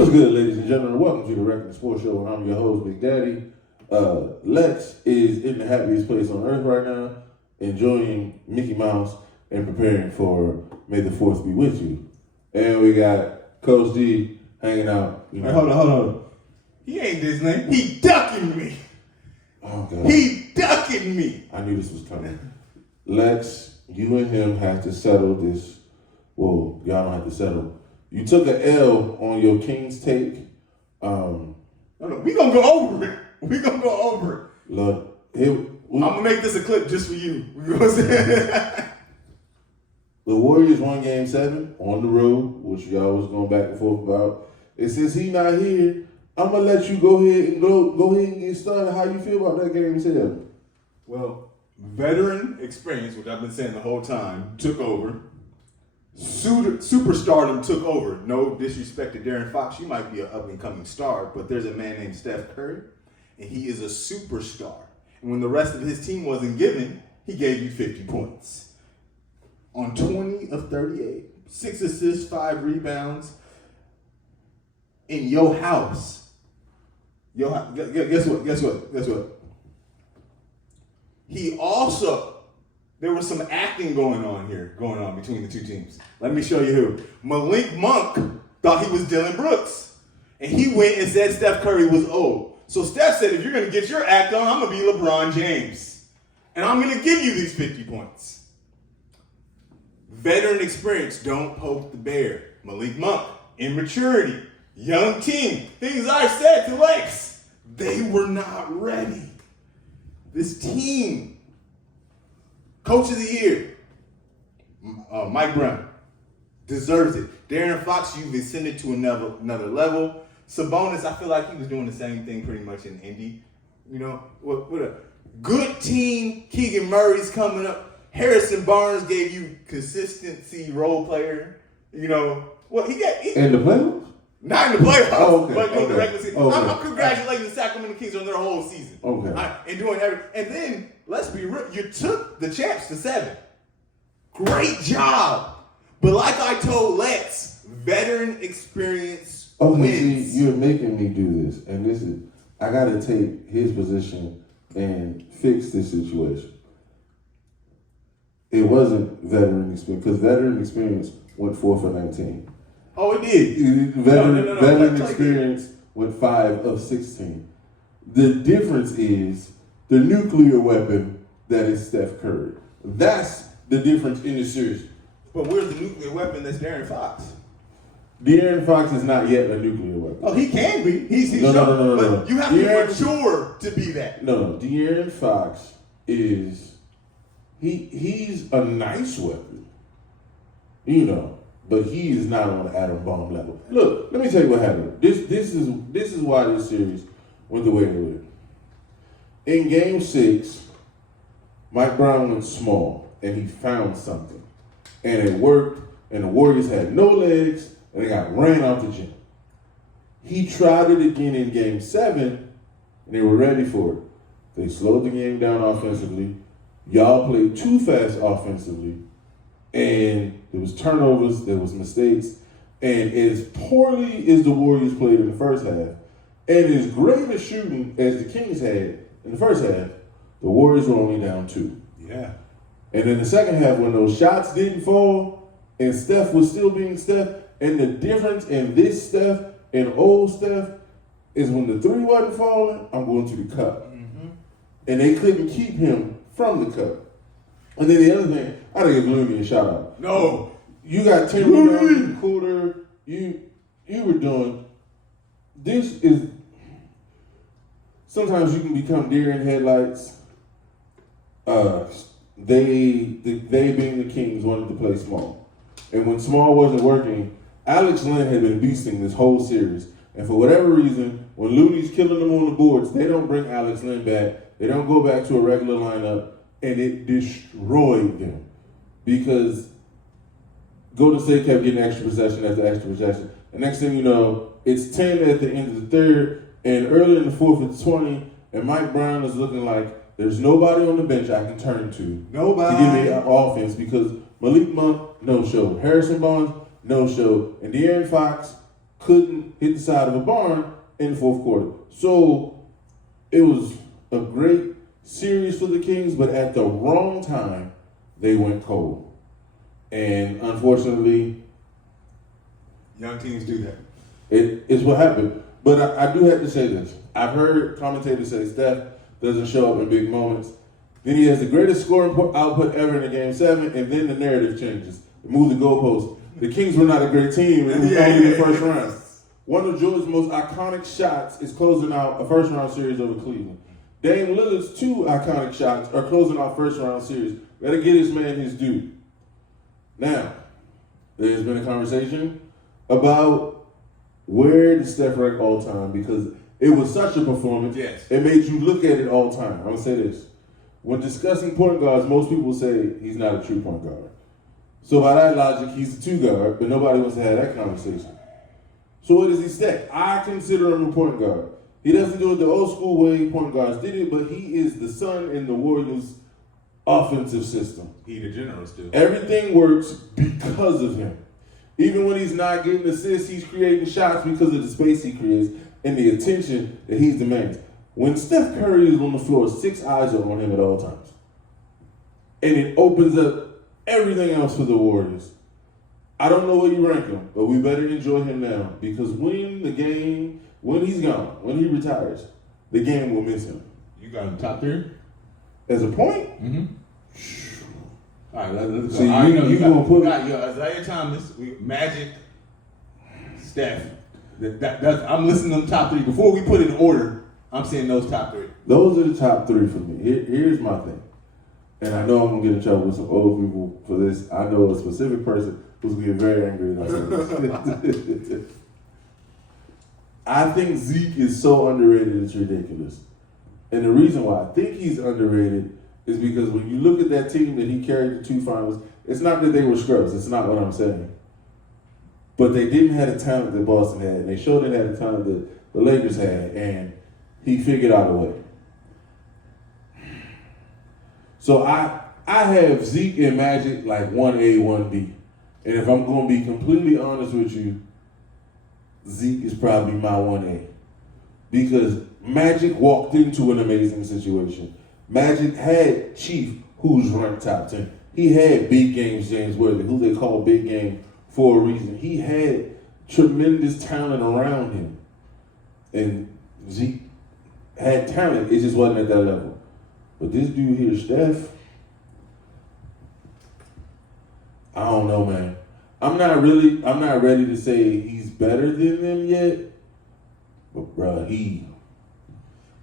What's good, ladies and gentlemen? Welcome to the Wrestling Sports Show. I'm your host, Big Daddy. Lex is in the happiest place on earth right now, enjoying Mickey Mouse and preparing for May the 4th be with you. And we got Coach D hanging out. Hey, hold on. He ain't Disney. He ducking me. Oh, God. He ducking me. I knew this was coming. Lex, you and him have to settle this. Well, y'all don't have to settle. You took an L on your King's take. No, we gonna go over it. We gonna go over it. Look, I'm gonna make this a clip just for you. You know what I'm saying? The Warriors won Game 7 on the road, which y'all was going back and forth about. And since he's not here, I'm gonna let you go ahead and get started. How you feel about that Game 7? Well, veteran experience, which I've been saying the whole time, took over. Superstardom took over. No disrespect to Darren Fox. You might be an up-and-coming star, but there's a man named Steph Curry, and he is a superstar. And when the rest of his team wasn't given, he gave you 50 points. On 20 of 38, 6 assists, 5 rebounds, in your house. Guess what? He also... There was some acting going on between the two teams. Let me show you who. Malik Monk thought he was Dylan Brooks. And he went and said Steph Curry was old. So Steph said, if you're going to get your act on, I'm going to be LeBron James. And I'm going to give you these 50 points. Veteran experience, don't poke the bear. Malik Monk, immaturity, young team. Things I said to Lex. They were not ready. This team... Coach of the Year, Mike Brown, deserves it. Darren Fox, you've ascended to another level. Sabonis, I feel like he was doing the same thing pretty much in Indy. You know, what a good team. Keegan Murray's coming up. Harrison Barnes gave you consistency role player. You know, what he got. In the playoffs? Not in the playoffs, but in the Okay. regular season. Okay. I'm congratulating the Sacramento Kings on their whole season. Okay. And doing everything. And then, let's be real, you took the champs to 7. Great job. But like I told Lex, veteran experience wins. See, you're making me do this. And I got to take his position and fix this situation. It wasn't veteran experience, because veteran experience went 4 for 19. Oh, it did. Veteran experience went 5 of 16. The difference is the nuclear weapon that is Steph Curry. That's the difference in the series. But where's the nuclear weapon that's Darren Fox? De'Aaron Fox is not yet a nuclear weapon. Oh, he can be. He's No. But you have to mature to be that. No, De'Aaron Fox is he's a nice weapon. You know. But he is not on the atom bomb level. Look, let me tell you what happened. This is why this series went the way it went. In Game 6, Mike Brown went small, and he found something. And it worked, and the Warriors had no legs, and they got ran out the gym. He tried it again in Game 7, and they were ready for it. They slowed the game down offensively. Y'all played too fast offensively. And there was turnovers, there was mistakes, and as poorly as the Warriors played in the first half, and as great a shooting as the Kings had in the first half, the Warriors were only down 2. Yeah. And in the second half, when those shots didn't fall, and Steph was still being Steph, and the difference in this Steph and old Steph is when the 3 wasn't falling, I'm going to the cup. Mm-hmm. And they couldn't keep him from the cup. And then the other thing, I gotta give Looney a shout out. No. You got 10 rebounds in the quarter. You were doing, this is, sometimes you can become deer in headlights. They being the Kings wanted to play small. And when small wasn't working, Alex Len had been beasting this whole series. And for whatever reason, when Looney's killing them on the boards, they don't bring Alex Len back. They don't go back to a regular lineup. And it destroyed them because Golden State kept getting extra possession after extra possession. And next thing you know, it's 10 at the end of the third, and early in the fourth it's 20, and Mike Brown is looking like there's nobody on the bench I can turn to. Nobody. To give me an offense because Malik Monk, no show. Harrison Barnes, no show. And De'Aaron Fox, couldn't hit the side of a barn in the fourth quarter. So it was a great series for the Kings, but at the wrong time, they went cold. And unfortunately, young teams do that. It is what happened. But I do have to say this. I've heard commentators say Steph doesn't show up in big moments. Then he has the greatest scoring output ever in a game 7, and then the narrative changes. They move the goalposts. The Kings were not a great team, and it was only the first round. One of Jordan's most iconic shots is closing out a first-round series over Cleveland. Dame Lillard's 2 iconic shots are closing out first-round series. Better get this man his due. Now, there's been a conversation about where did Steph rank all time, because it was such a performance. Yes. It made you look at it all time. I'm going to say this. When discussing point guards, most people say he's not a true point guard. So by that logic, he's a 2 guard, but nobody wants to have that conversation. So what does he stack? I consider him a point guard. He doesn't do it the old school way point guards did it, but he is the sun in the Warriors' offensive system. He the general still. Everything works because of him. Even when he's not getting assists, he's creating shots because of the space he creates and the attention that he demands. When Steph Curry is on the floor, 6 eyes are on him at all times. And it opens up everything else for the Warriors. I don't know where you rank him, but we better enjoy him now, because when he's gone, when he retires, the game will miss him. You got him top 3? As a point? Mm-hmm. All right, let's go. So you gonna put Isaiah Thomas, Magic, Steph. I'm listing them top 3. Before we put it in order, I'm saying those top 3. Those are the top 3 for me. Here's my thing. And I know I'm going to get in trouble with some old people for this. I know a specific person who's going to get very angry when I say this. I think Zeke is so underrated, it's ridiculous. And the reason why I think he's underrated is because when you look at that team that he carried to 2 finals, it's not that they were scrubs. It's not what I'm saying. But they didn't have the talent that Boston had. And they showed they had the talent that the Lakers had. And he figured out a way. So I have Zeke and Magic like 1A, 1B. And if I'm going to be completely honest with you, Zeke is probably my 1A. Because Magic walked into an amazing situation. Magic had Chief, who's ranked top 10. He had big games, James Worthy, who they call big game for a reason. He had tremendous talent around him. And Zeke had talent, it just wasn't at that level. But this dude here, Steph, I don't know, man. I'm not ready to say he's better than them yet. But bruh,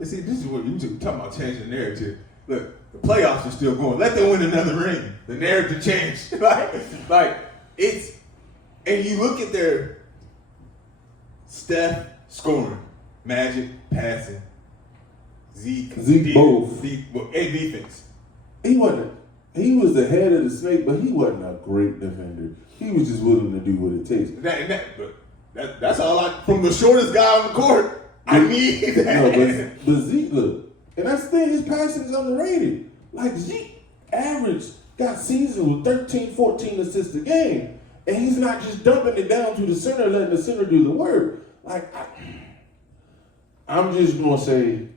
See, this is what you talking about, changing the narrative. Look, the playoffs are still going. Let them win another ring. The narrative changed. like it's, and you look at their Steph scoring, Magic passing, Zeke both. And defense. He was the head of the snake, but he wasn't a great defender. He was just willing to do what it takes. That's all from the shortest guy on the court. I need that. No, but Zeke, look, and that's the thing, his passing is underrated. Like Zeke got seasons with 13, 14 assists a game, and he's not just dumping it down to the center, letting the center do the work. Like, I'm just gonna say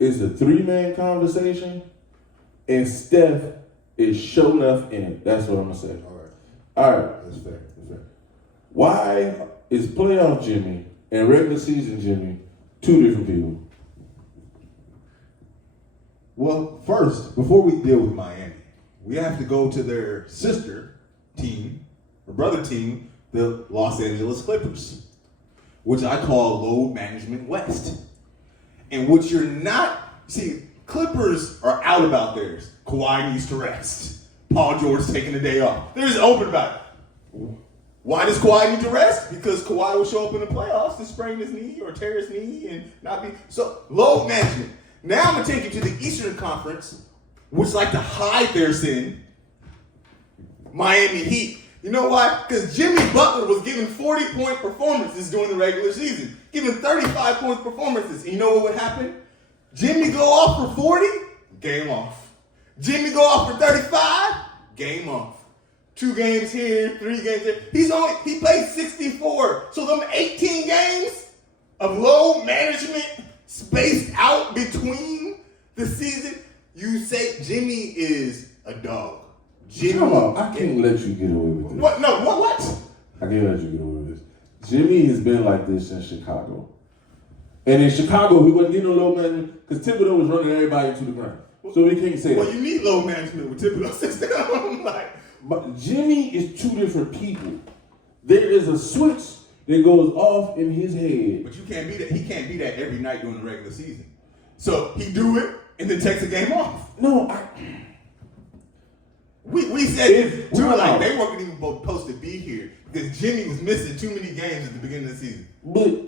it's a 3-man conversation, and Steph is show enough in it. That's what I'm gonna say. All right. That's fair. Why is playoff Jimmy and regular season Jimmy 2 different people? Well, first, before we deal with Miami, we have to go to their sister team, or brother team, the Los Angeles Clippers, which I call load management West. And what you're not, Clippers are out about theirs. Kawhi needs to rest. Paul George taking the day off. They're just open about it. Why does Kawhi need to rest? Because Kawhi will show up in the playoffs to sprain his knee or tear his knee and not be. So, load management. Now I'm going to take you to the Eastern Conference, which like to hide their sin. Miami Heat. You know why? Because Jimmy Butler was giving 40-point performances during the regular season. Giving 35-point performances. And you know what would happen? Jimmy go off for 40, game off. Jimmy go off for 35, game off. 2 games here, 3 games there. He played 64. So them 18 games of low management spaced out between the season, you say Jimmy is a dog. Jimmy, come on, I can't let you get away with this. What? No, what? I can't let you get away with this. Jimmy has been like this in Chicago. And in Chicago, he wasn't getting no low management because Thibodeau was running everybody into the ground. So we can't say that. Well, you need low management with Thibodeau system. But Jimmy is 2 different people. There is a switch that goes off in his head. But you can't be that. He can't be that every night during the regular season. So he do it and then takes a game off. No, we said we were like they weren't even supposed to be here because Jimmy was missing too many games at the beginning of the season. But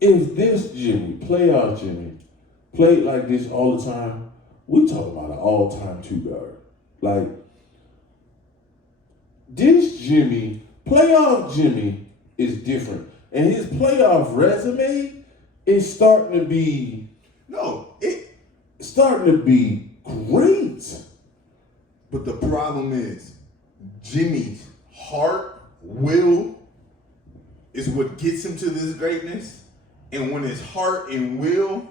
if this Jimmy, playoff Jimmy, played like this all the time, we talk about an all-time 2-guard. Like, this Jimmy, playoff Jimmy, is different. And his playoff resume is starting to be great. But the problem is, Jimmy's heart, will, is what gets him to this greatness. And when his heart and will,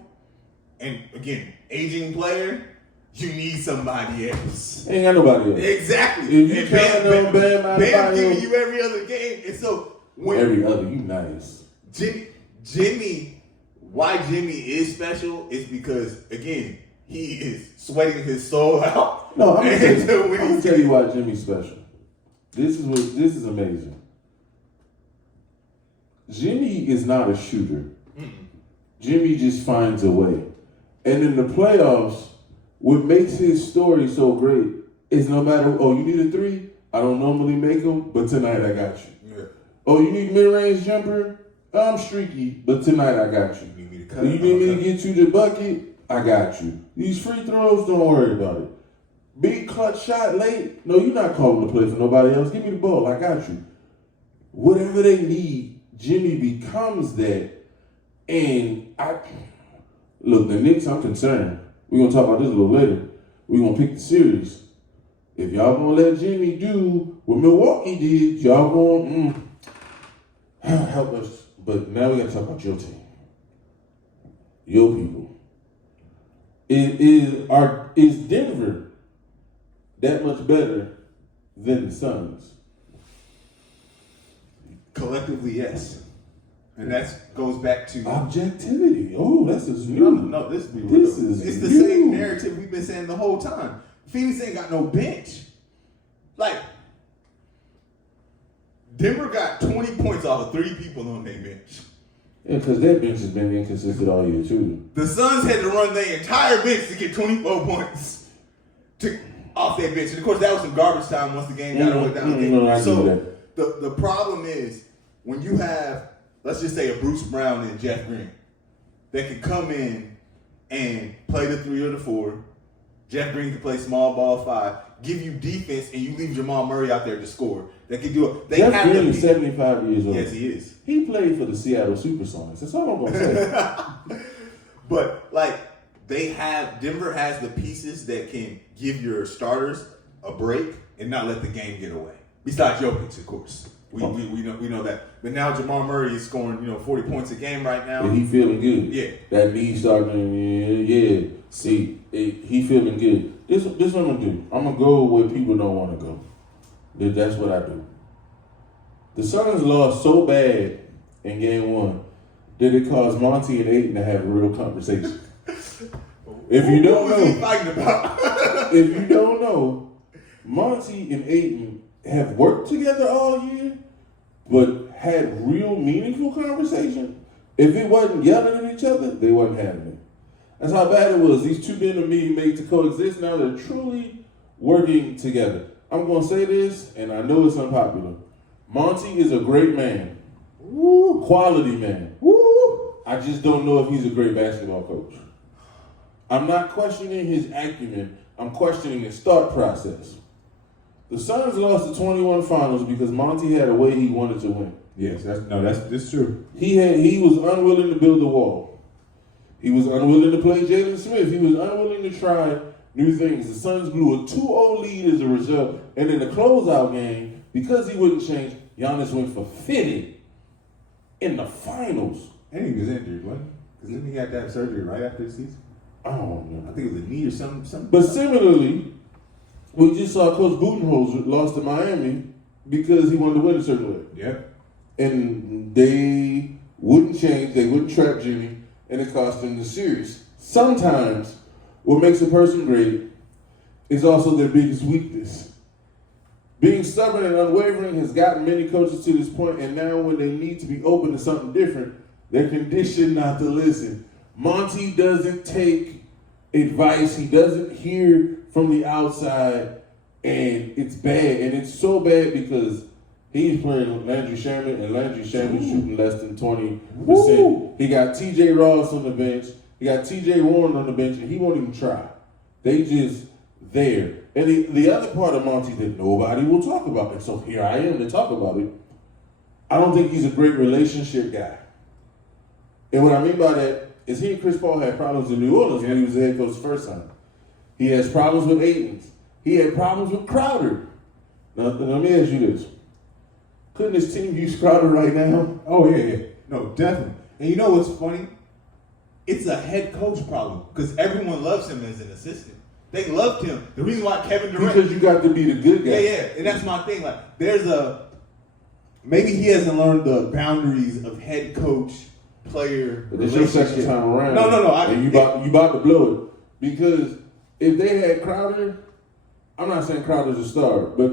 and again, aging player, you need somebody else. Ain't got nobody else. Exactly. If you can't Bam giving you every other game. And so when every other, you nice. Jimmy, why Jimmy is special is because, again, he is sweating his soul out. No, I'm gonna tell you why Jimmy's special. This is amazing. Jimmy is not a shooter. Jimmy just finds a way. And in the playoffs, what makes his story so great is no matter, you need a 3? I don't normally make them, but tonight I got you. Yeah. Oh, you need mid-range jumper? I'm streaky, but tonight I got you. You need me to cut. You need me to get you the bucket? I got you. These free throws, don't worry about it. Big clutch shot late? No, you're not calling the play for nobody else. Give me the ball. I got you. Whatever they need, Jimmy becomes that. And look, the Knicks, I'm concerned. We're going to talk about this a little later. We're going to pick the series. If y'all going to let Jimmy do what Milwaukee did, y'all going to help us. But now we got to talk about your team. Your people. Is Denver that much better than the Suns? Collectively, yes. And that goes back to objectivity. Oh, that's just new. No, it's the same narrative we've been saying the whole time. Phoenix ain't got no bench. Like, Denver got 20 points off of 3 people on their bench. Yeah, because their bench has been inconsistent all year, too. The Suns had to run their entire bench to get 24 points off their bench. And, of course, that was some garbage time once the game got over down. So, the problem is, when you have, let's just say, a Bruce Brown and Jeff Green that can come in and play the 3 or the 4. Jeff Green can play small ball 5, give you defense, and you leave Jamal Murray out there to score. They can do it. Jeff Green is 75 years old. Yes, he is. He played for the Seattle Supersonics. That's all I'm going to say. But, Denver has the pieces that can give your starters a break and not let the game get away. Besides Jokic, of course. We know that. But now Jamal Murray is scoring, 40 points a game right now. And he feeling good. Yeah. That knee starting, See, he feeling good. This what I'm going to do. I'm going to go where people don't want to go. That's what I do. The Suns lost so bad in game 1 that it caused Monty and Ayton to have a real conversation. If you don't know, what was he fighting about? if you don't know, Monty and Ayton have worked together all year, but had real meaningful conversation. If it wasn't yelling at each other, they wasn't having it. That's how bad it was. These 2 men are being made to coexist. Now they're truly working together. I'm going to say this, and I know it's unpopular. Monty is a great man. Woo. Quality man. Woo. I just don't know if he's a great basketball coach. I'm not questioning his acumen. I'm questioning his thought process. The Suns lost the 21 finals because Monty had a way he wanted to win. Yes, that's true. He was unwilling to build the wall. He was unwilling to play Jalen Smith. He was unwilling to try new things. The Suns blew a 2-0 lead as a result. And in the closeout game, because he wouldn't change, Giannis went for 50 in the finals. And he was injured, wasn't he? Because then he had that surgery right after the season. I don't know. I think it was a knee or something. But similarly, we just saw Coach Budenholzer lost to Miami because he wanted to win a certain way. Yep. And they wouldn't change, they wouldn't trap Jimmy, and it cost them the series. Sometimes, what makes a person great is also their biggest weakness. Being stubborn and unwavering has gotten many coaches to this point, and now when they need to be open to something different, they're conditioned not to listen. Monty doesn't take advice. He doesn't hear from the outside, and it's bad. And it's so bad because he's playing Landry Shamet, and Landry Shamet's shooting less than 20%. Woo. He got T.J. Ross on the bench. He got T.J. Warren on the bench, and he won't even try. They just there. And the other part of Monty that nobody will talk about, and so here I am to talk about it, I don't think he's a great relationship guy. And what I mean by that is he and Chris Paul had problems in New Orleans when he was the head coach the first time. He has problems with Aitons. He had problems with Crowder. Now, let me ask you this. Couldn't this team use Crowder right now? Oh, yeah. No, definitely. And you know what's funny? It's a head coach problem because everyone loves him as an assistant. They loved him. The reason why Kevin Durant... Because you got to be the good guy. Yeah. And that's my thing. Like, maybe he hasn't learned the boundaries of head coach, player, but this is your second time around. No. And you about to blow it. Because if they had Crowder, I'm not saying Crowder's a star, but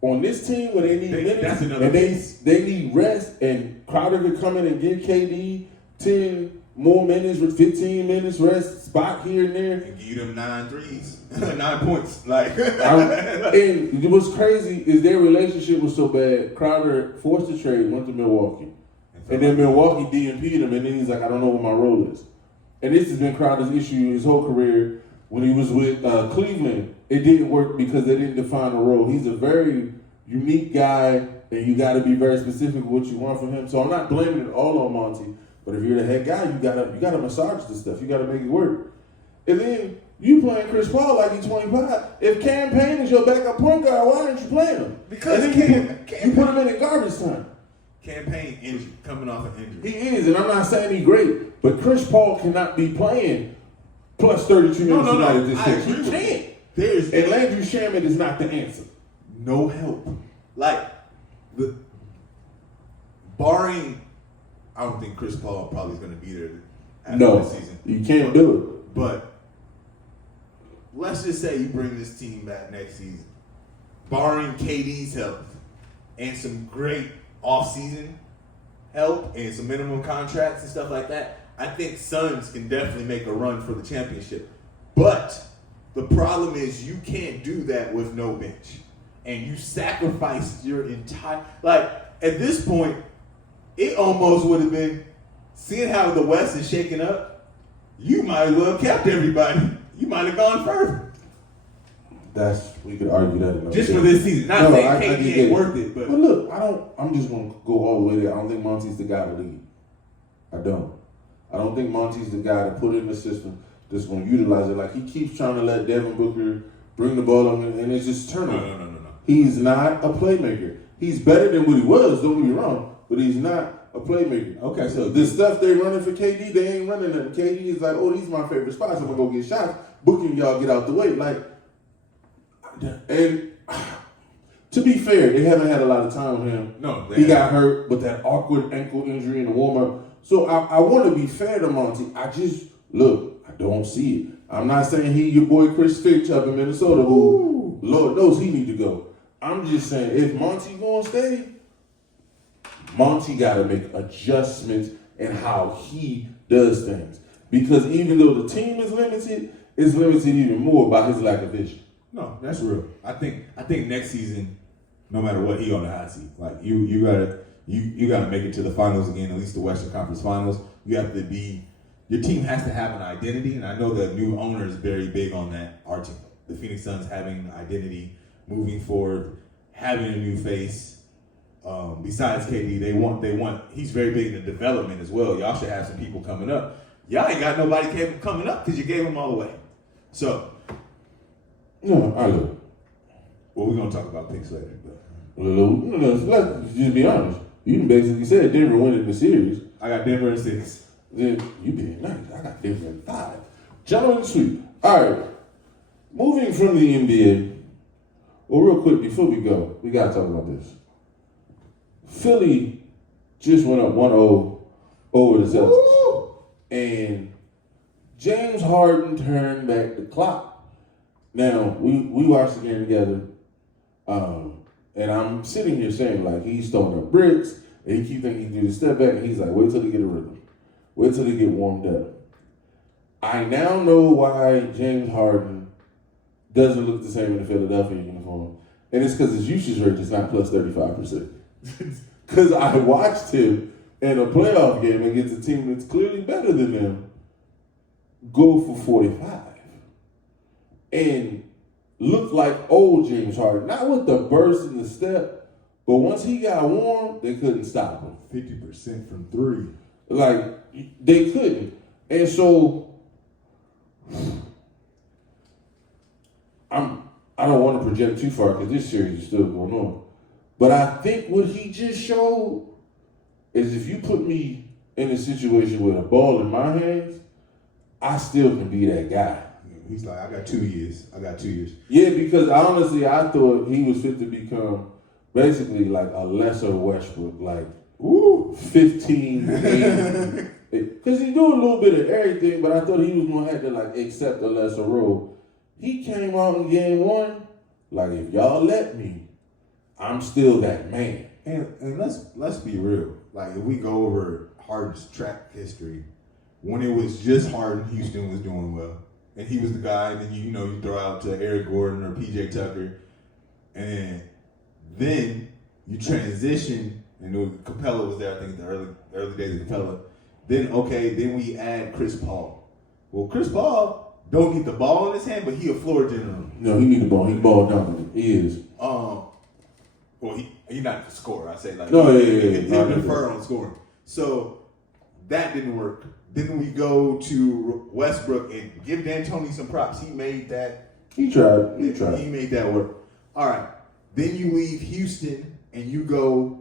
on this team where they need minutes and they need rest, and Crowder could come in and give KD 10 more minutes with 15 minutes rest, spot here and there. And give them 9 threes, 9 points. And what's crazy is their relationship was so bad, Crowder forced a trade, went to Milwaukee. And then Milwaukee DMP'd him, and then he's like, I don't know what my role is. And this has been Crowder's issue his whole career. When he was with Cleveland, it didn't work because they didn't define a role. He's a very unique guy, and you got to be very specific with what you want from him. So I'm not blaming it all on Monty, but if you're the head guy, you gotta massage this stuff. You gotta make it work. And then you playing Chris Paul like he's 25. If Cam Payne is your backup point guard, why aren't you playing him? Because you put him in at garbage time. Campaign injury, coming off an injury. He is, and I'm not saying he's great, but Chris Paul cannot be playing plus 32 minutes a night at this stage. He can't. And Landry Shamet is not the answer. No help. Barring, I don't think Chris Paul probably is going to be there after this season. You can't do it. But let's just say you bring this team back next season, barring KD's health and some great off-season help and some minimum contracts and stuff like that, I think Suns can definitely make a run for the championship. But the problem is you can't do that with no bench. And you sacrificed your entire... at this point, it almost would have been, seeing how the West is shaking up, you might as well have kept everybody. You might have gone further. We could argue that. Just for this season. Not saying KD ain't worth it, but... But look, I'm just going to go all the way there. I don't think Monty's the guy to lead. I don't think Monty's the guy to put in the system that's going to utilize it. Like, he keeps trying to let Devin Booker bring the ball on, and it's just turnover. No. He's not a playmaker. He's better than what he was, don't get me wrong, but he's not a playmaker. Okay, so the stuff they running for KD, they ain't running them. KD is like, oh, these are my favorite spots. I'm going to go get shots. Booking y'all get out the way. And to be fair, they haven't had a lot of time with him. No, he got hurt with that awkward ankle injury in the warm-up. So I want to be fair to Monty. I don't see it. I'm not saying he your boy Chris Finch up in Minnesota, who Lord knows he need to go. I'm just saying if Monty gonna stay, Monty got to make adjustments in how he does things. Because even though the team is limited, it's limited even more by his lack of vision. No, that's real. I think next season, no matter what, he on the hot seat. Like you gotta make it to the finals again, at least the Western Conference Finals. Your team has to have an identity, and I know the new owner is very big on that. The Phoenix Suns having identity, moving forward, having a new face. Besides KD, they want. He's very big in the development as well. Y'all should have some people coming up. Y'all ain't got nobody coming up because you gave them all away. So No, I look. Well, we're gonna talk about picks later, but Let's just be honest. You basically said Denver winning the series. I got Denver in 6. Then you being nice. I got Denver in 5. Gentlemen sweep. All right. Moving from the NBA. Well, real quick before we go, we gotta talk about this. Philly just went up 1-0 over the Celtics. Woo! And James Harden turned back the clock. Now, we watched the game together, and I'm sitting here saying, like, he's throwing up bricks, and he keep thinking he can do the step back, and he's like, wait till they get a rhythm. Wait till they get warmed up. I now know why James Harden doesn't look the same in the Philadelphia uniform, and it's because his usage rate is not plus 35%. Because I watched him in a playoff game against a team that's clearly better than them go for 45 and look like old James Harden. Not with the burst and the step, but once he got warm, they couldn't stop him. 50% from 3. Like, they couldn't. And so, I don't want to project too far because this series is still going on. But I think what he just showed is if you put me in a situation with a ball in my hands, I still can be that guy. He's like, I got 2 years. Yeah, because honestly, I thought he was fit to become basically like a lesser Westbrook, like 15, 8. Because he do a little bit of everything, but I thought he was going to have to like accept a lesser role. He came out in game 1, like, if y'all let me, I'm still that man. And let's be real. Like, if we go over Harden's track history, when it was just Harden, Houston was doing well. And he was the guy, and then you throw out to Eric Gordon or PJ Tucker. And then you transition, and Capella was there, I think, in the early days of Capella. Then we add Chris Paul. Well, Chris Paul don't get the ball in his hand, but he a floor general. No, he need the ball. He ball dominant. He is. Well, he's not the scorer. I say like no, he defer on scoring. So that didn't work. Then we go to Westbrook and give D'Antoni some props. He made that. He tried. He made that work. All right. Then you leave Houston and you go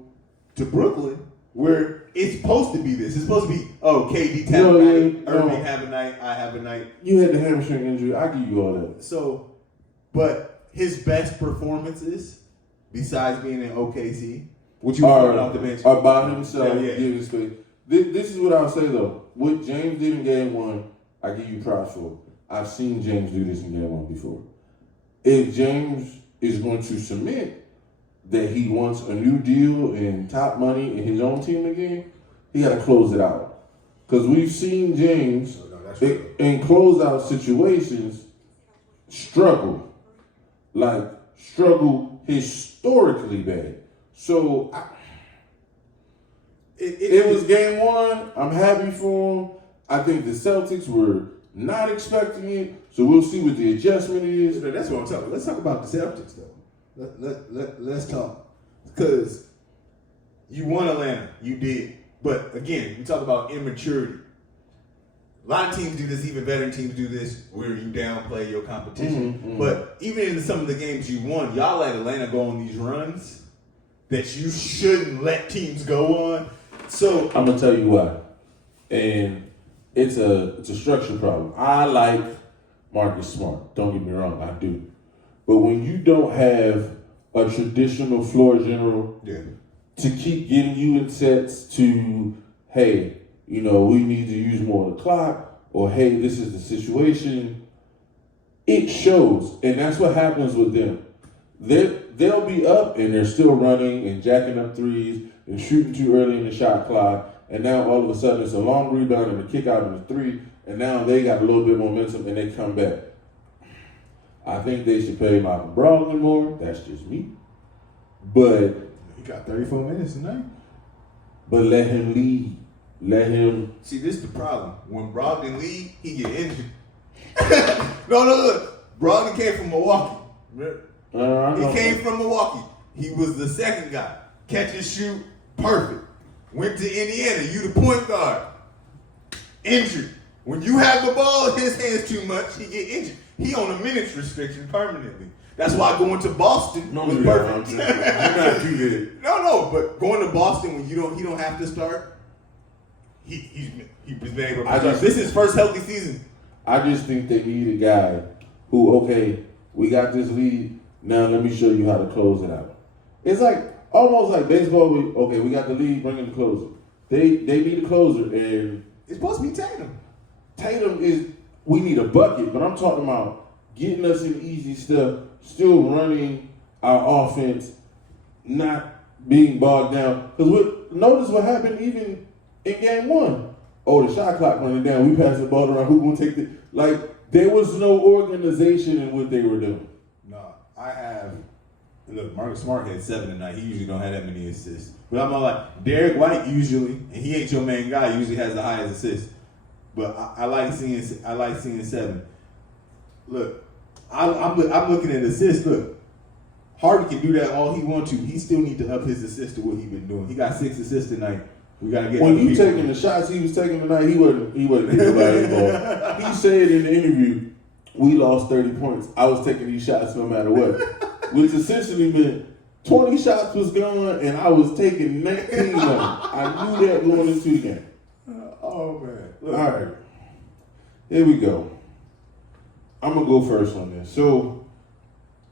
to Brooklyn, where it's supposed to be this. It's supposed to be, KD have a night, Irving have a night, I have a night. You had the hamstring injury. I give you all that. So, but his best performances, besides being in OKC, what you want off the bench, are by himself. Yeah. Giving space. This is what I'll say though. What James did in game 1, I give you props for. I've seen James do this in game 1 before. If James is going to submit that he wants a new deal and top money in his own team again, he got to close it out. Because we've seen James in closeout situations struggle. Like, struggle historically bad. So, it was game 1. I'm happy for him. I think the Celtics were not expecting it. So, we'll see what the adjustment is. That's what I'm talking about. Let's talk about the Celtics, though. Let's talk. Because you won Atlanta. You did. But again, we talk about immaturity. A lot of teams do this, even veteran teams do this, where you downplay your competition. But even in some of the games you won, y'all let Atlanta go on these runs that you shouldn't let teams go on. So I'm gonna tell you why. And it's a structure problem. I like Marcus Smart. Don't get me wrong, I do. But when you don't have a traditional floor general to keep getting you in sets to, hey, we need to use more of the clock, or hey, this is the situation, it shows. And that's what happens with them. They'll be up and they're still running and jacking up threes and shooting too early in the shot clock. And now all of a sudden it's a long rebound and a kick out of the 3. And now they got a little bit of momentum and they come back. I think they should pay Michael Brogdon more. That's just me. But he got 34 minutes tonight. But let him lead. Let him. See, this is the problem. When Brogdon lead, he get injured. No, look. Brogdon came from Milwaukee. He came from Milwaukee. He was the second guy. Catch and shoot, perfect. Went to Indiana. You the point guard. Injured. When you have the ball in his hands too much, he get injured. He on a minutes restriction permanently. That's why going to Boston was perfect. No, but going to Boston when he don't have to start. He's been able to start. This is his first healthy season. I just think they need a guy who, okay, we got this lead. Now let me show you how to close it out. It's like almost like baseball. We got the lead, bring in the closer. They need a closer, and it's supposed to be Tatum. Tatum is. We need a bucket, but I'm talking about getting us in easy stuff, still running our offense, not being bogged down. Because notice what happened even in game one. Oh, the shot clock running down. We passed the ball around. Who gonna take the there was no organization in what they were doing. No, look, Marcus Smart had 7 tonight. He usually don't have that many assists. But I'm all like, Derek White usually, and he ain't your main guy, usually has the highest assists. But I like seeing 7. Look, I'm looking at assists. Look, Harden can do that all he wants to. He still need to up his assists to what he been doing. He got 6 assists tonight. We gotta get. When you taking the shots he was taking tonight, he wasn't hitting nobody anymore. He said in the interview, "We lost 30 points. I was taking these shots no matter what," which essentially meant 20 shots was gone, and I was taking 19 of them. I knew that going into the game. Oh man! Look. All right, here we go. I'm gonna go first on this. So,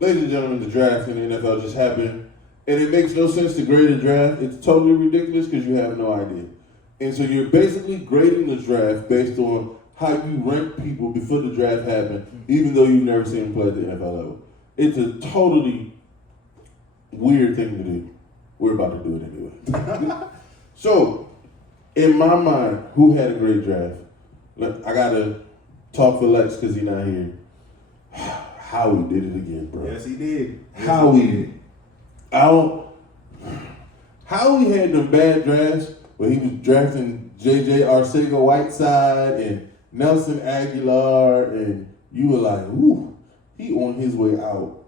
ladies and gentlemen, the draft in the NFL just happened. And it makes no sense to grade a draft. It's totally ridiculous because you have no idea. And so you're basically grading the draft based on how you rank people before the draft happened, even though you've never seen them play at the NFL level. It's a totally weird thing to do. We're about to do it anyway. So, in my mind, who had a great draft? Look, I got to talk for Lex because he's not here. Howie did it again, bro. Yes, he did. Howie. How he had them bad drafts where he was drafting J.J. Arcega-Whiteside and Nelson Aguilar, and you were like, ooh, he on his way out.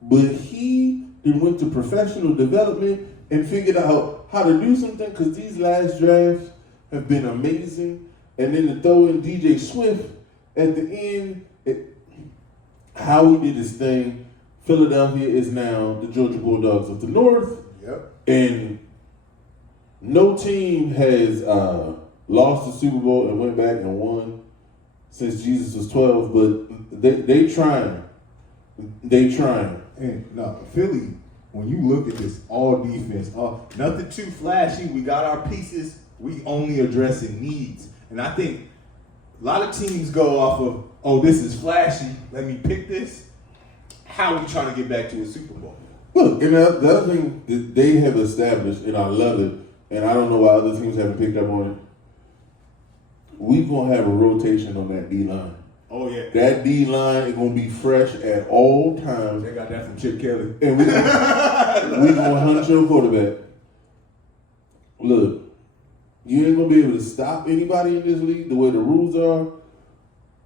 But he then went to professional development and figured out how to do something because these last drafts have been amazing. And then to throw in DJ Swift at the end, Howie did his thing. Philadelphia is now the Georgia Bulldogs of the North. Yep. And no team has lost the Super Bowl and went back and won since Jesus was 12, but they trying. They trying. And no, Philly, when you look at this all defense, nothing too flashy. We got our pieces. We only addressing needs. And I think a lot of teams go off of, oh, this is flashy. Let me pick this. How are we trying to get back to a Super Bowl? Look, and the other thing that they have established, and I love it, and I don't know why other teams haven't picked up on it, we're going to have a rotation on that D-line. Oh, yeah. That D-line is going to be fresh at all times. They got that from Chip Kelly. And we're going to hunt your quarterback. Look, you ain't going to be able to stop anybody in this league the way the rules are,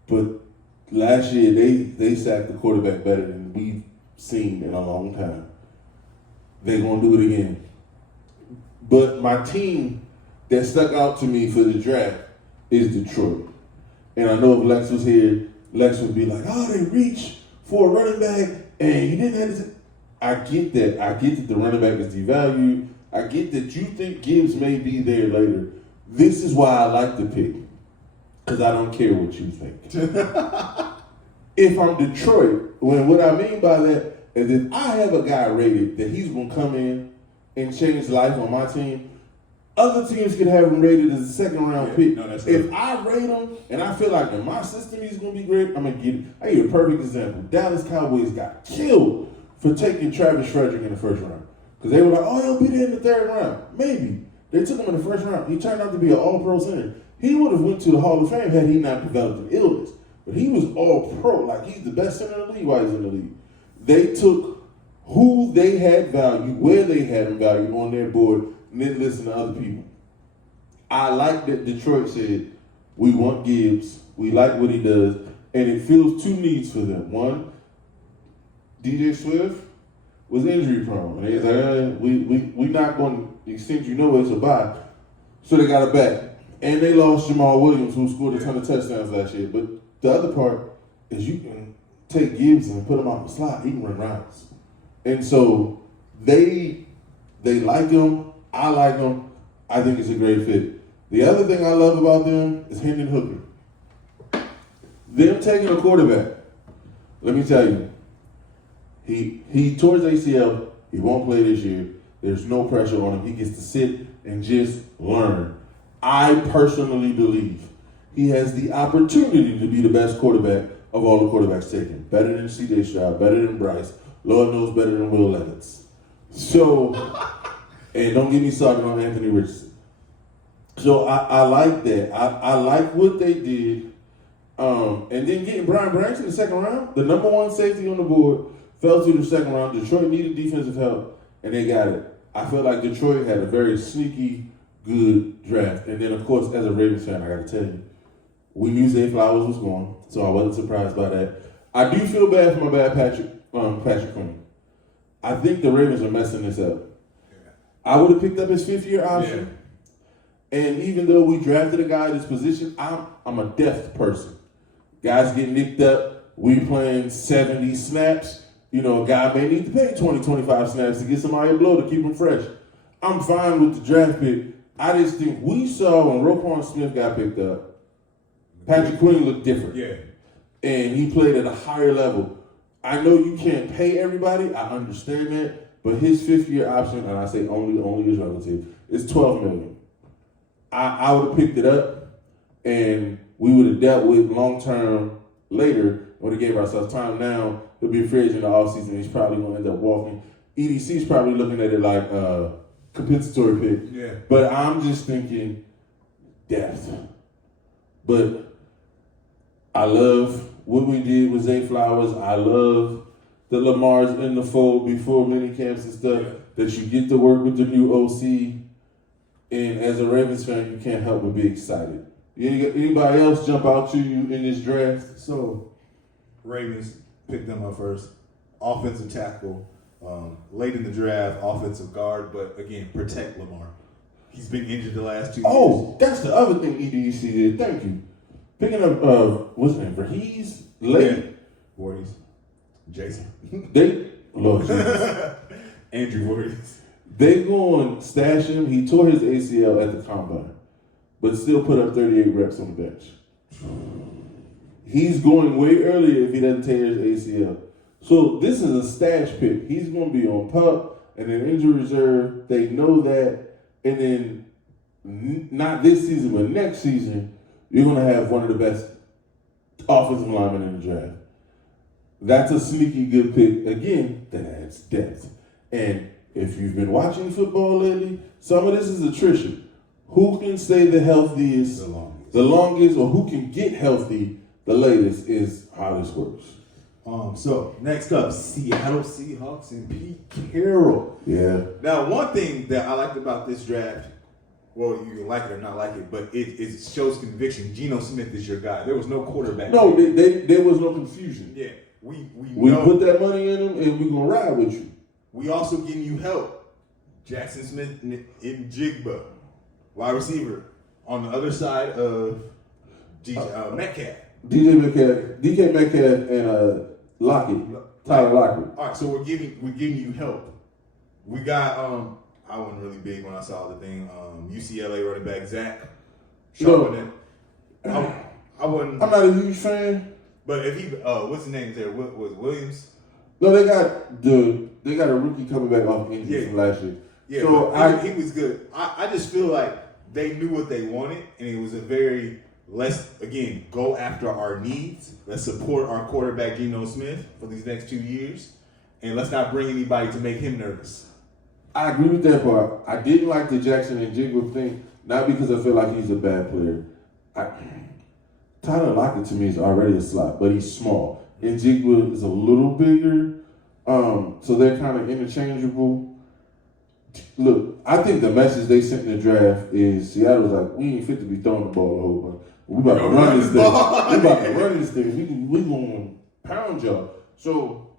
but last year, they sacked the quarterback better than we've seen in a long time. They're going to do it again. But my team that stuck out to me for the draft is Detroit. And I know if Lex was here, Lex would be like, oh, they reached for a running back and you didn't have to. I get that. I get that the running back is devalued. I get that you think Gibbs may be there later. This is why I like the pick. Because I don't care what you think. If I'm Detroit, what I mean by that is if I have a guy rated that he's going to come in and change life on my team, other teams could have him rated as a second-round pick. No, that's if I rate him and I feel like in my system he's going to be great, I'm going to get it. I give you a perfect example. Dallas Cowboys got killed for taking Travis Frederick in the first round. Because they were like, oh, he'll be there in the third round. Maybe. They took him in the first round. He turned out to be an all-pro center. He would have went to the Hall of Fame had he not developed an illness. But he was all-pro. Like, he's the best center in the league while he's in the league. They took who they had value, where they had him value on their board, and then listen to other people. I like that Detroit said, we want Gibbs. We like what he does. And it fills two needs for them. One, DJ Swift was injury prone. And they was like, we not going to extend you nowhere, so bye. So they got it back. And they lost Jamal Williams, who scored a ton of touchdowns last year. But the other part is you can take Gibbs and put him on the slot. He can run routes. And so they like him. I like him. I think it's a great fit. The other thing I love about them is Hendon Hooker. Them taking a quarterback. Let me tell you, he tore his ACL. He won't play this year. There's no pressure on him. He gets to sit and just learn. I personally believe he has the opportunity to be the best quarterback of all the quarterbacks taken. Better than C.J. Stroud, better than Bryce. Lord knows better than Will Levis. So, and don't get me started on Anthony Richardson. So I like that. I like what they did. And then getting Brian Branch in the second round, the number one safety on the board, fell to the second round. Detroit needed defensive help, and they got it. I felt like Detroit had a very sneaky, good draft. And then, of course, as a Ravens fan, I got to tell you, we knew Zay Flowers was going, so I wasn't surprised by that. I do feel bad for my bad Patrick Queen. I think the Ravens are messing this up. Yeah. I would have picked up his fifth-year option. Yeah. And even though we drafted a guy at this position, I'm a depth person. Guys get nicked up. We playing 70 snaps. You know, a guy may need to pay 20, 25 snaps to get somebody a blow to keep him fresh. I'm fine with the draft pick. I just think we saw when Roquan Smith got picked up, Patrick Queen looked different. Yeah. And he played at a higher level. I know you can't pay everybody. I understand that. But his fifth-year option, and I say only is relative, is $12 million. I would have picked it up, and we would have dealt with long-term later. Would have gave ourselves time. Now he'll be a free agent in the offseason. He's probably going to end up walking. EDC's probably looking at it like a compensatory pick. Yeah. But I'm just thinking depth. But I love what we did with Zay Flowers. I love the Lamar's in the fold before mini camps and stuff. Yeah. That you get to work with the new OC. And as a Ravens fan, you can't help but be excited. Anybody else jump out to you in this draft? So, Ravens picked them up first. Offensive tackle. Late in the draft, offensive guard. But again, protect Lamar. He's been injured the last 2 years. Oh, that's the other thing EDC did. Thank you. Picking up, what's his name? Verhees? Late. Voorhees. Jason. Lord Jesus. Andrew Voorhees. They go and stash him. He tore his ACL at the combine, but still put up 38 reps on the bench. He's going way earlier if he doesn't tear his ACL. So this is a stash pick. He's going to be on PUP and an injury reserve. They know that. And then not this season, but next season, you're going to have one of the best offensive linemen in the draft. That's a sneaky good pick. Again, that adds depth. And if you've been watching football lately, some of this is attrition. Who can stay the healthiest, the longest, or who can get healthy the latest is how this works. So next up, Seattle Seahawks and Pete Carroll. Yeah. Now, one thing that I liked about this draft, well, you can like it or not like it, but it shows conviction. Geno Smith is your guy. There was no quarterback. No, there was no confusion. Yeah, we put that money in him, and we're gonna ride with you. We also getting you help. Jackson Smith in Jigba, wide receiver, on the other side of Metcalf. DK Metcalf, and Lockett, Tyler Lockett. All right, so we're giving you help. We got I wasn't really big when I saw the thing. UCLA running back Zach Charbonnet. I wasn't. I'm not a huge fan. But if he, what's his name there? Was Williams? No, they got a rookie coming back off injury from last year. Yeah, so he was good. I just feel like they knew what they wanted, and it was a very let's again go after our needs. Let's support our quarterback Geno Smith for these next 2 years, and let's not bring anybody to make him nervous. I agree with that part. I didn't like the Jackson and Jigba thing, not because I feel like he's a bad player. Tyler Lockett to me is already a slot, but he's small. And Jigba is a little bigger, so they're kind of interchangeable. Look, I think the message they sent in the draft is Seattle was like, we ain't fit to be throwing the ball a whole bunch. We about to run this thing. We about to run this thing. We going to pound y'all. So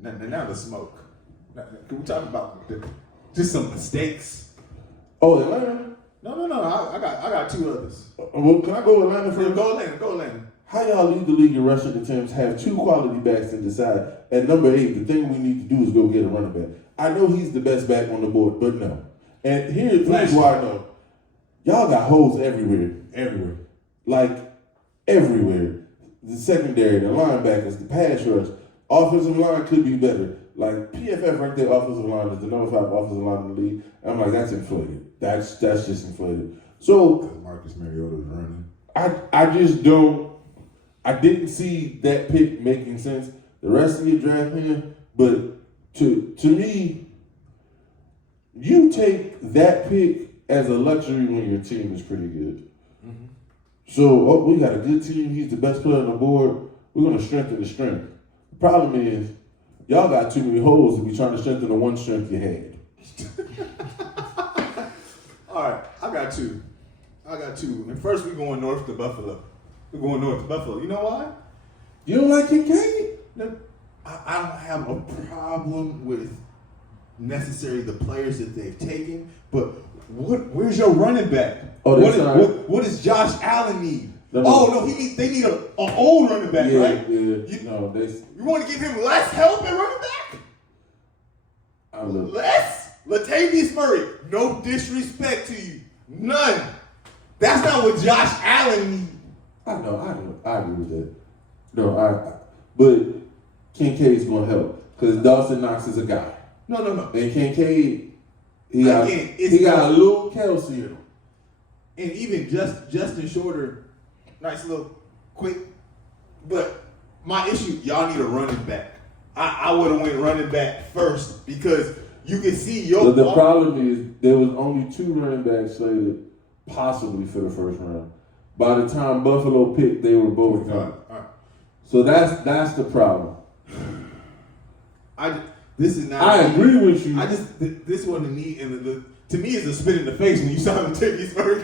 now the smoke. Now, can we talk about just some mistakes? Oh, Atlanta? No. I got two others. Well, can I go Atlanta first? Go Atlanta. How y'all lead the league in rushing attempts, have 2 quality backs, and decide at number 8 the thing we need to do is go get a running back? I know he's the best back on the board, but no. And here's why I know. Y'all got holes everywhere. Everywhere. Like, everywhere. The secondary, the linebackers, the pass rush. Offensive line could be better. Like, PFF ranked their offensive line as the number 5 offensive line in the league. And I'm like, that's inflated. That's just inflated. So, Because Marcus Mariota's running. I just don't. I didn't see that pick making sense. The rest of your draft here, but to me, you take that pick as a luxury when your team is pretty good. Mm-hmm. So we got a good team. He's the best player on the board. We're gonna strengthen the strength. The problem is, y'all got too many holes to be trying to strengthen the one strength you had. All right, I got two. And first, we're going north to Buffalo. You know why? You don't like Kincaid? No, I don't have a problem with necessarily the players that they've taken, but where's your running back? Oh, what does Josh Allen need? No, they need an old running back, right? Yeah. You want to give him less help at running back? Less? Latavius Murray, no disrespect to you. None. That's not what Josh Allen needs. I agree with that. No, but Kincaid's gonna help because Dawson Knox is a guy. No. And Kincaid, he got a little Kelsey in him. And even Justin Shorter, nice little quick. But my issue, y'all need a running back. I would have went running back first because you can see your. The problem is there was only 2 running backs slated possibly for the first round. By the time Buffalo picked, they were both gone. All right. So that's the problem. I agree with you. This wasn't a need, and to me it's a spit in the face when you saw him take his Murray.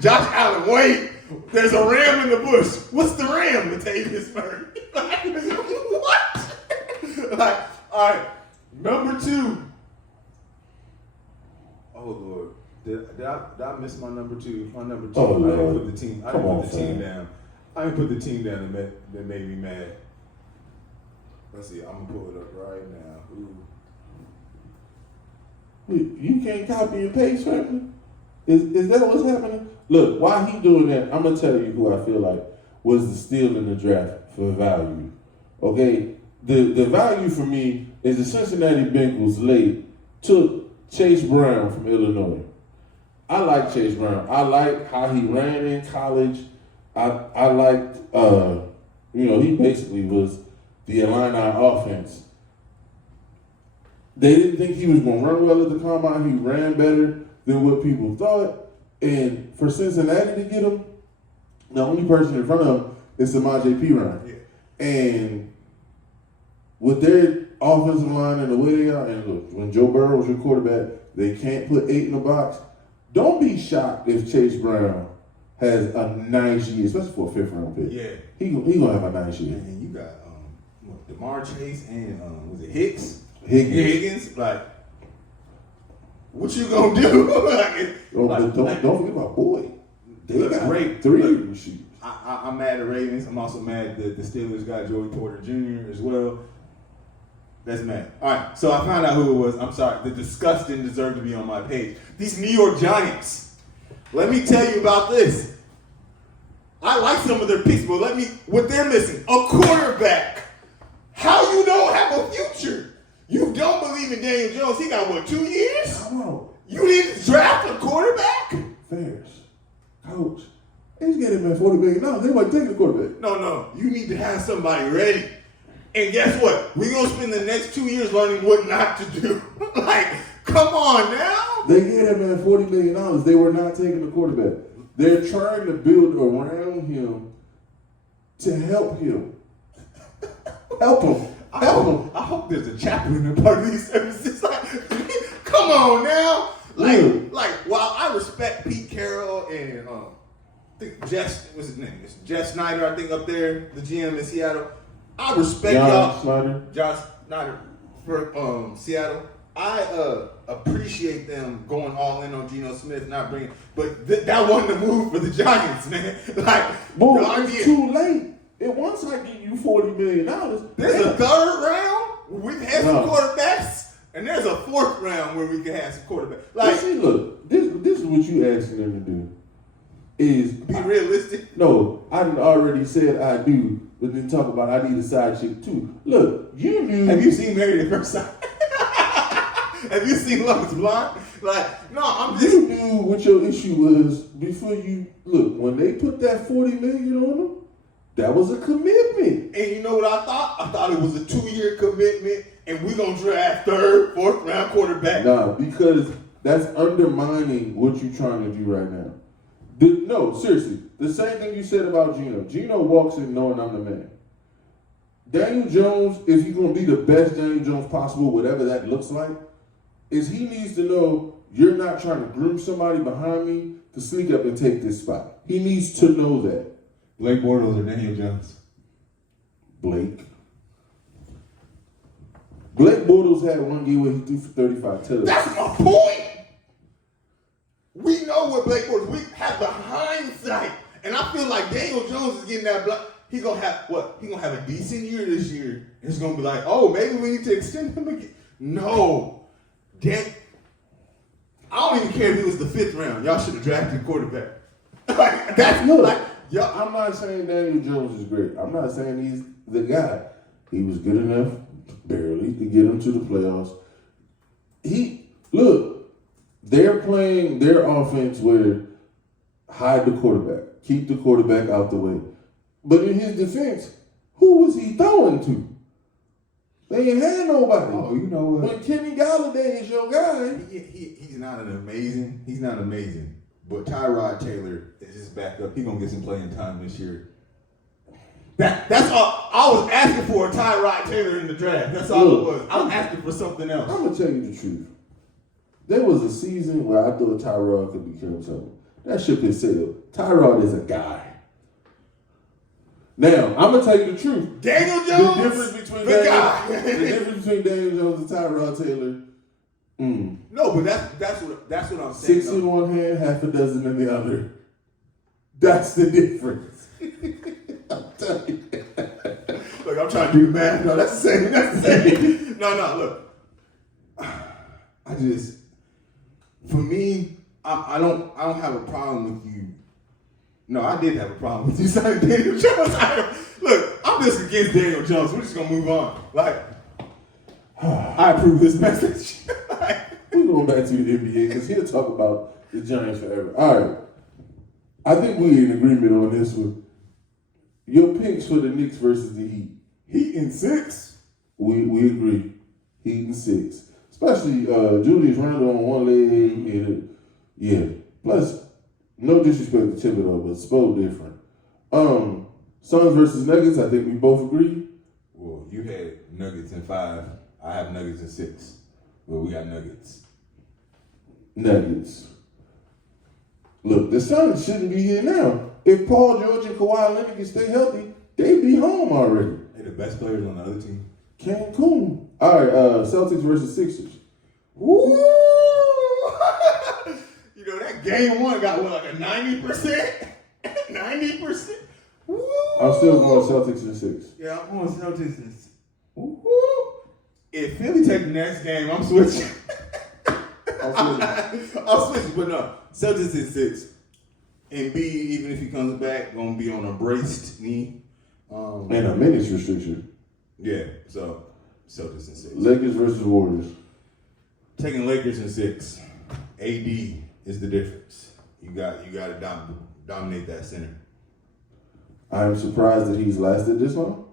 Josh Allen, wait, there's a ram in the bush. What's the ram? Latavius Murray. What? All right, number 2. Oh Lord. Did I miss my number 2? My number 2. Oh, I didn't put the team. Team down. I didn't put the team down that made me mad. Let's see. I'm gonna pull it up right now. Ooh. You can't copy and paste, family? Is that what's happening? Look, while he doing that, I'm gonna tell you who I feel like was the steal in the draft for value. Okay, the value for me is the Cincinnati Bengals late took Chase Brown from Illinois. I like Chase Brown. I like how he ran in college. I liked, he basically was the Illini offense. They didn't think he was going to run well at the combine. He ran better than what people thought. And for Cincinnati to get him, the only person in front of him is Samaje Perine. Yeah. And with their offensive line and the way they are, and look, when Joe Burrow was your quarterback, they can't put 8 in the box. Don't be shocked if Chase Brown has a nice year, especially for a 5th round pick. Yeah. He gonna have a nice year. And you got DeMar Chase and was it Hicks? Higgins. Like, what you gonna do? Don't forget about Boyd. They got great 3 receivers. I'm mad at Ravens. I'm also mad that the Steelers got Joey Porter Jr. as well. That's mad. All right, so I found out who it was. I'm sorry. The disgust didn't deserve to be on my page. These New York Giants. Let me tell you about this. I like some of their picks, but what they're missing, a quarterback. How you don't have a future? You don't believe in Daniel Jones. He got, 2 years? Come on. You didn't draft a quarterback? Ferris. Coach. He's getting him at $40 million. They might take the quarterback. No. You need to have somebody ready. And guess what? We're going to spend the next 2 years learning what not to do. Come on now. They get him at $40 million. They were not taking the quarterback. They're trying to build around him to help him. Help him. I hope there's a chaplain in part of these services. Come on now. While I respect Pete Carroll and I think what's his name? It's Jeff Snyder, I think, up there, the GM in Seattle. I respect y'all. Josh Snyder for Seattle. I appreciate them going all in on Geno Smith, not bringing, but that wasn't the move for the Giants, man. Boy, Y'all it's did. too late. And once I give you $40 million, There's a third round where we can have some No. quarterbacks, and there's a fourth round where we can have some quarterbacks. Like, Like, see, look, this is what you asking them to do. Is be realistic. no, I done already said I do, but then talk about I need a side chick too. Look, you knew. Have you seen Married at First Sight? Have you seen Love Is Blind? Like, no, I'm just. You knew what your issue was before you look. When they put that $40 million on them, that was a commitment. And you know what I thought? I thought it was a 2-year commitment, and we're gonna draft third, fourth round quarterback. Nah, because that's undermining what you're trying to do right now. No, seriously, the same thing you said about Geno. Geno walks in knowing I'm the man. Daniel Jones, if he's gonna be the best Daniel Jones possible, whatever that looks like, is he needs to know you're not trying to groom somebody behind me to sneak up and take this spot. He needs to know that. Blake Bortles or Daniel Jones? Blake Bortles had one game where he threw for 35 touchdowns. That's my point. We know what Blake Bortles. We have the hindsight, and I feel like Daniel Jones is getting that block. He gonna have what? He gonna have a decent year this year. It's gonna be like, oh, maybe we need to extend him again. No, I don't even care if it was the 5th round. Y'all should have drafted a quarterback. Like, that's Look, like, y'all. I'm not saying Daniel Jones is great. I'm not saying he's the guy. He was good enough, barely, to get him to the playoffs. They're playing their offense where hide the quarterback, keep the quarterback out the way. But in his defense, who was he throwing to? They ain't had nobody. Oh, you know what? When Kenny Galladay is your guy. He's not amazing. He's not amazing. But Tyrod Taylor is his backup. He's gonna get some playing time this year. That's all. I was asking for a Tyrod Taylor in the draft. That's all it was. I was asking for something else. I'm gonna tell you the truth. There was a season where I thought Tyrod could become something. That ship has sailed. Tyrod is a guy. Now, I'm gonna tell you the truth. Daniel Jones, The difference between the guy. Daniel Jones and Tyrod Taylor. No, but that's what I'm saying. 6 in one hand, half a dozen in the other. That's the difference. I'm telling you. Look, I'm trying to do the math. No, that's the same. That's the same. No, look. For me, I don't have a problem with you. No, I did have a problem with you signing Daniel Jones. Look, I'm just against Daniel Jones. We're just gonna move on. Like, I approve this message. We're going back to the NBA because he'll talk about the Giants forever. All right. I think we're in agreement on this one. Your picks for the Knicks versus the Heat. Heat in 6. We agree. Heat in 6. Especially Julius Randle on one leg. And, yeah. Plus, no disrespect to Thibodeau, but Spo different. Suns versus Nuggets, I think we both agree. Well, you had Nuggets in 5. I have Nuggets in 6. Well, we got Nuggets. Nuggets. Look, the Suns shouldn't be here now. If Paul George and Kawhi Leonard can stay healthy, they'd be home already. They're the best players on the other team. Cancun. All right, Celtics versus Sixers. Woo! You know, that game 1 got what, like a 90%? 90%? Woo! I'm still going Celtics in 6. Yeah, I'm going Celtics in 6. Woo! If Philly take the next game, I'm switching. I'll switch, but no. Celtics in 6. And B, even if he comes back, gonna be on a braced knee. And a minutes restriction. Yeah, so Celtics in 6. Lakers versus Warriors. Taking Lakers in 6. AD is the difference. You got to dominate that center. I'm surprised that he's lasted this long.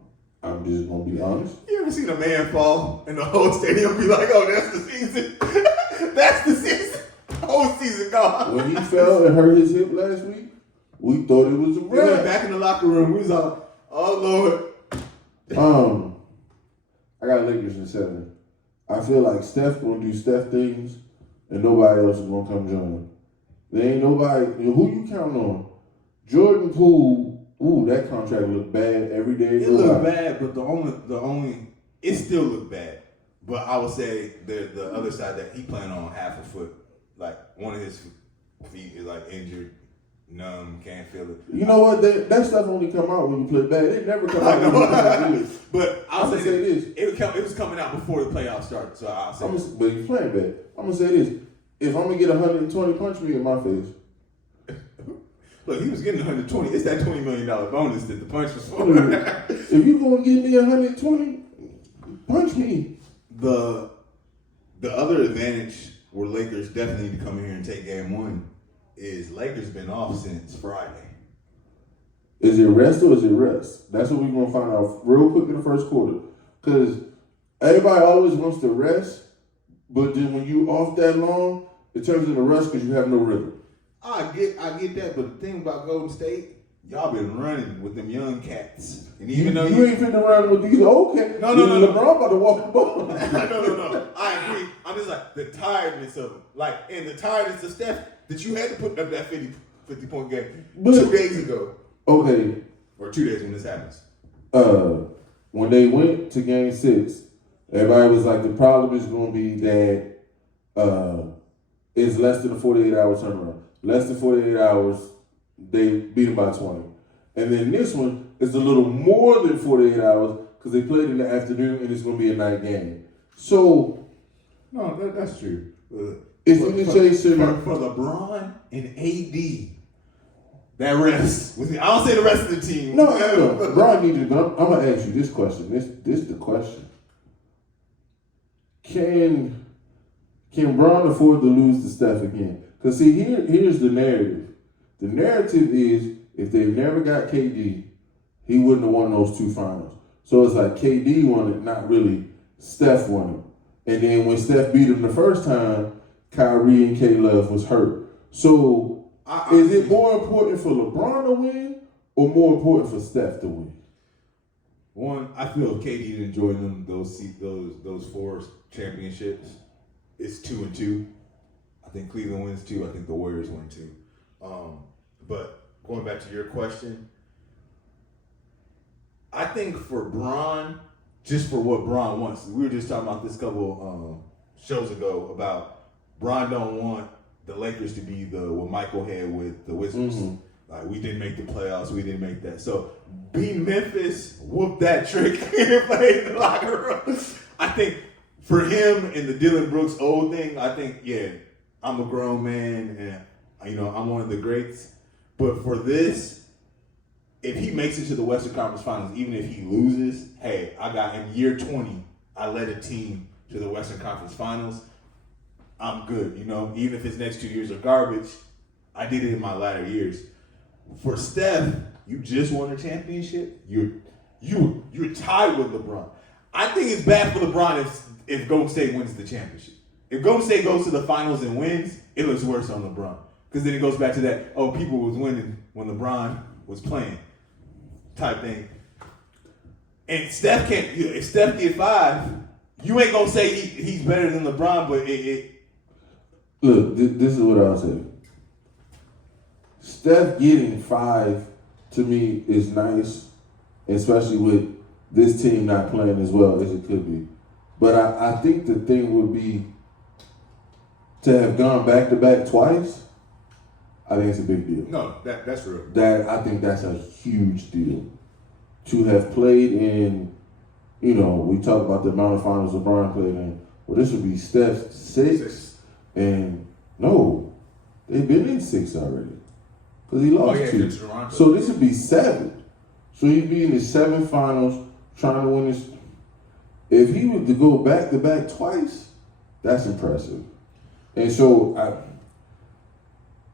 I'm just gonna be honest. You ever seen a man fall and the whole stadium be like, "Oh, that's the season. That's the season. Whole season gone." When he fell and hurt his hip last week, we thought it was a We went wrap. back in the locker room. We was all, "Oh Lord." I got Lakers in 7. I feel like Steph gonna do Steph things, and nobody else is gonna come join. There ain't nobody. Who you count on? Jordan Poole. Ooh, that contract looked bad every day. It looked bad, but the only it still looked bad. But I would say the other side that he playing on half a foot, like one of his feet is like injured. numb, can't feel it. You know what? That stuff only come out when you play bad. It never come out when you play good. But I'll say this. It was coming out before the playoffs started, so I'll say this. But he's playing bad. I'm going to say this. If I'm going to get 120, punch me in my face. Look, he was getting 120. It's that $20 million bonus that the punch was for. If you going to give me 120, punch me. The other advantage where Lakers definitely need to come in here and take game one is Lakers been off since Friday. Is it rest or is it rest? That's what we're going to find out real quick in the first quarter. Because everybody always wants to rest, but then when you off that long, it turns into rest because you have no rhythm. I get that, but the thing about Golden State, y'all been running with them young cats. And even though you ain't finna run with these old cats. No. LeBron about to walk the ball. No. I agree. I'm just like, the tiredness of them. Like, and the tiredness of Steph that you had to put up that 50-point game 2 days ago. Okay. Or 2 days when this happens. When they went to game 6, everybody was like, the problem is going to be that it's less than a 48-hour turnaround. Less than 48 hours, they beat them by 20. And then this one is a little more than 48 hours because they played in the afternoon and it's going to be a night game. So, no, that's true. It's in the chase for LeBron and AD. That rest. I don't say the rest of the team. No. LeBron needs to go. I'm going to ask you this question. This is the question. Can Bron afford to lose to Steph again? Because see, here's the narrative. The narrative is if they never got KD, he wouldn't have won those 2 finals. So it's like KD won it, not really Steph won it. And then when Steph beat him the first time, Kyrie and K-Love was hurt. So is it more important for LeBron to win or more important for Steph to win? One, I feel if KD didn't join them those 4 championships, it's 2-2. I think Cleveland wins 2. I think the Warriors win 2. But going back to your question, I think for Bron, just for what Bron wants, we were just talking about this couple shows ago about Bron don't want the Lakers to be what Michael had with the Wizards. Mm-hmm. Like, we didn't make the playoffs, we didn't make that. So be Memphis, whoop that trick, and play in the locker room. I think for him and the Dylan Brooks old thing, I think, yeah, I'm a grown man and, I'm one of the greats. But for this, if he makes it to the Western Conference Finals, even if he loses, hey, I got in year 20, I led a team to the Western Conference Finals. I'm good, even if his next 2 years are garbage, I did it in my latter years. For Steph, you just won a championship. You're tied with LeBron. I think it's bad for LeBron if Golden State wins the championship. If Golden State goes to the finals and wins, it looks worse on LeBron. Because then it goes back to that, people was winning when LeBron was playing type thing. And Steph if Steph get 5, you ain't going to say he's better than LeBron, but Look, this is what I'll say. Steph getting 5 to me is nice, especially with this team not playing as well as it could be. But I think the thing would be to have gone back-to-back twice, I think it's a big deal. No, that's real. I think that's a huge deal. To have played in, we talk about the amount of finals LeBron played in. Well, this would be Steph's 6. And no, they've been in 6 already. Because he lost 2. So this would be 7. So he'd be in his 7 finals trying to win this. If he were to go back-to-back twice, that's impressive. And so,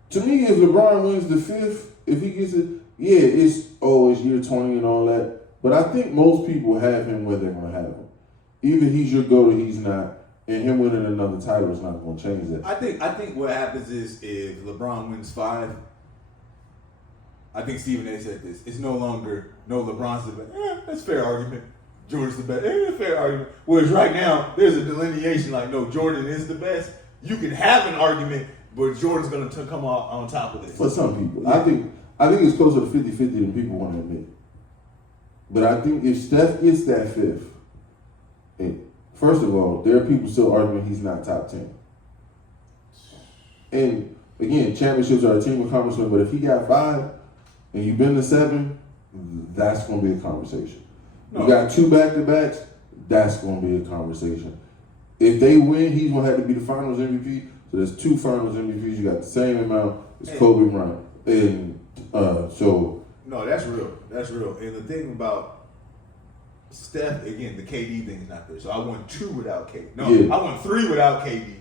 to me, if LeBron wins the 5th, if he gets it, yeah, it's year 20 and all that. But I think most people have him where they're going to have him. Either he's your GOAT or he's not. And him winning another title is not going to change that. I think what happens is if LeBron wins 5, I think Stephen A. said this. It's no longer, LeBron's the best. That's a fair argument. Jordan's the best. Fair argument. Whereas right now, there's a delineation like, no, Jordan is the best. You can have an argument, but Jordan's going to come out on top of this. For some people. I think it's closer to 50-50 than people want to admit. But I think if Steph gets that 5th, first of all, there are people still arguing he's not top 10. And again, championships are a team accomplishment, but if he got 5 and you've been to 7, that's going to be a conversation. No. You got 2 back-to-backs, that's going to be a conversation. If they win, he's going to have to be the finals MVP. So there's 2 finals MVPs. You got the same amount as Kobe Bryant. And so... No, that's real. That's real. And the thing about Steph, again, the KD thing is not there. So I won 2 without KD. No, Yeah. I won 3 without KD.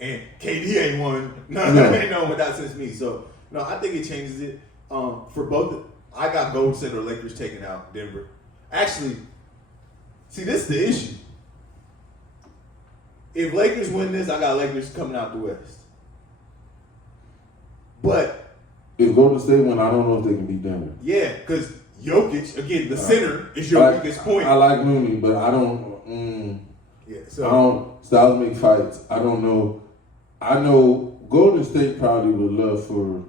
And KD ain't won. No, ain't no without since me. So, no, I think it changes it. For both, I got Golden State or Lakers taking out Denver. Actually, see, this is the issue. If Lakers win this, I got Lakers coming out the West. But if Golden State win, I don't know if they can beat Denver. yeah, because Jokic, again, the center is your weakest point. I like Mooney, but I don't. Yeah, I so don't. Styles make fights. I don't know. I know Golden State probably would love for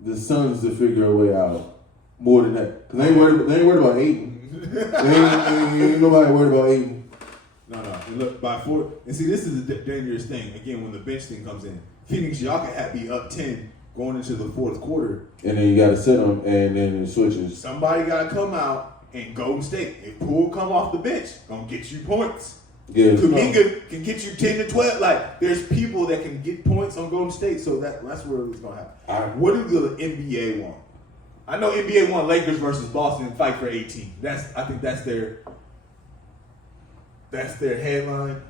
the Suns to figure a way out more than that. Because they ain't worried about Ayton. ain't nobody worried about Ayton. no. And look, by 4, and see, this is the dangerous thing. Again, when the bench thing comes in, Phoenix, y'all can be up 10 going into the 4th quarter. And then you got to sit them, and then it switches. Somebody got to come out and Golden State. If Poole come off the bench, gonna get you points. Yeah, Kuminga can get you 10 to 12. Like, there's people that can get points on Golden State, so that's where it's gonna happen. What do the NBA want? I know NBA want Lakers versus Boston and fight for 18. I think that's their headline.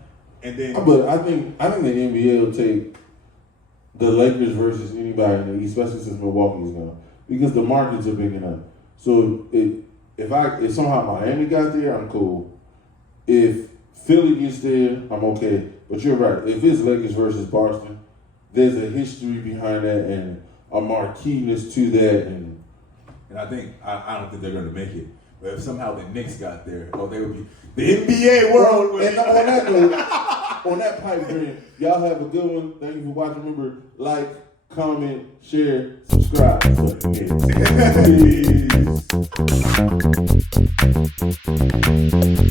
And then, but I think the NBA will take the Lakers versus anybody in the East, especially since Milwaukee's gone, because the markets are big enough. So if somehow Miami got there, I'm cool. If Philly gets there, I'm okay. But you're right. If it's Lakers versus Boston, there's a history behind that and a marqueeness to that. And I think I don't think they're going to make it. But if somehow the Knicks got there, they would be the NBA world. And on that note, on that pipe dream, y'all have a good one. Thank you for watching. Remember, like, comment, share, subscribe. Peace.